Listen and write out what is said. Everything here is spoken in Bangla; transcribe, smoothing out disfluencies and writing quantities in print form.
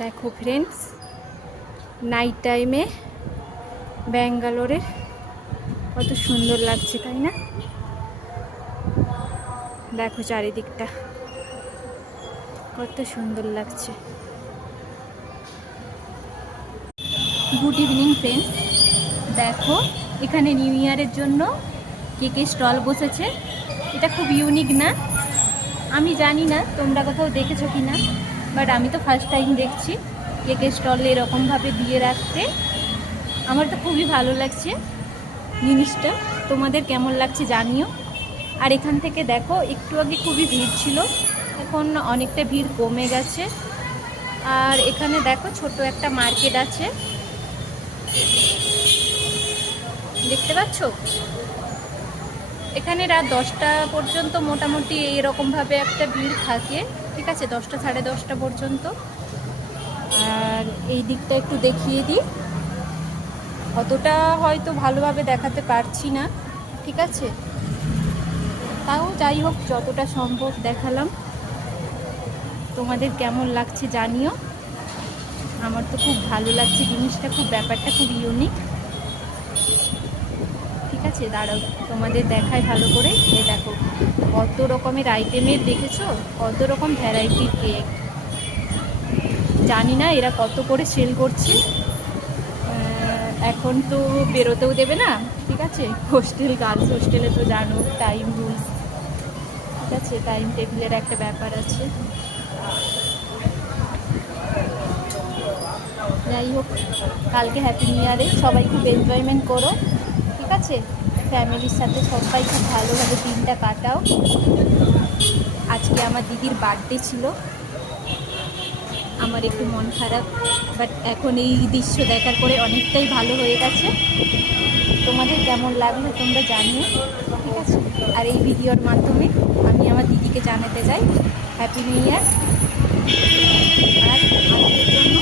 দেখো ফ্রেন্ডস, নাইট টাইমে ব্যাঙ্গালোরের কত সুন্দর লাগছে, তাই না? দেখো চারিদিকটা কত সুন্দর লাগছে। গুড ইভিনিং ফ্রেন্ডস, দেখো এখানে নিউ ইয়ারের জন্য কেকের স্টল বসেছে। এটা খুব ইউনিক না? আমি জানি না তোমরা কোথাও দেখেছো কি না, বাট আমি তো ফার্স্ট টাইম দেখছি কেকের স্টলে এরকমভাবে দিয়ে রাখতে। আমার তো খুবই ভালো লাগছে জিনিসটা, তোমাদের কেমন লাগছে জানিও। আর এখান থেকে দেখো, একটু আগে খুবই ভিড় ছিল, এখন অনেকটা ভিড় কমে গেছে। আর এখানে দেখো ছোট একটা মার্কেট আছে, দেখতে পাচ্ছ? এখানে রাত 10টা পর্যন্ত মোটামুটি এইরকমভাবে একটা ভিড় থাকে, ঠিক আছে, 10টা সাড়ে 10টা পর্যন্ত। আর এই দিকটা একটু দেখিয়ে দিই, অতটা হয়তো ভালোভাবে দেখাতে পারছি না, ঠিক আছে, তাও যাই হোক যতটা সম্ভব দেখালাম। তোমাদের কেমন লাগছে জানিও। আমার তো খুব ভালো লাগছে জিনিসটা, খুব ব্যাপারটা খুব ইউনিক। ঠিক আছে, দাঁড়াও তোমাদের দেখায় ভালো করে। এই দেখো কত রকমের আইটেমের, দেখেছো কত রকম ভ্যারাইটির কেক। জানি না এরা কত করে সেল করছে। এখন তো বেরোতেও দেবে না, ঠিক আছে, হোস্টেল, গার্লস হোস্টেলে তো জানো টাইম রুলস, ঠিক আছে, টাইম টেবিলের একটা ব্যাপার আছে। যাই হোক, কালকে হ্যাপি নিউ ইয়ারে সবাই খুব এনজয়মেন্ট করো, ঠিক আছে, ফ্যামিলির সাথে সবাই খুব ভালোভাবে দিনটা কাটাও। আজকে আমার দিদির বার্থডে ছিল, আমার একটু মন খারাপ, বাট এখন এই দৃশ্য দেখার পরে অনেকটাই ভালো হয়ে গেছে। তোমাদের কেমন লাগলো তোমরা জানিও, ঠিক আছে। আর এই ভিডিওর মাধ্যমে আমি আমার দিদিকে জানাতে চাই হ্যাপি নিউ ইয়ার। আর আজকের জন্য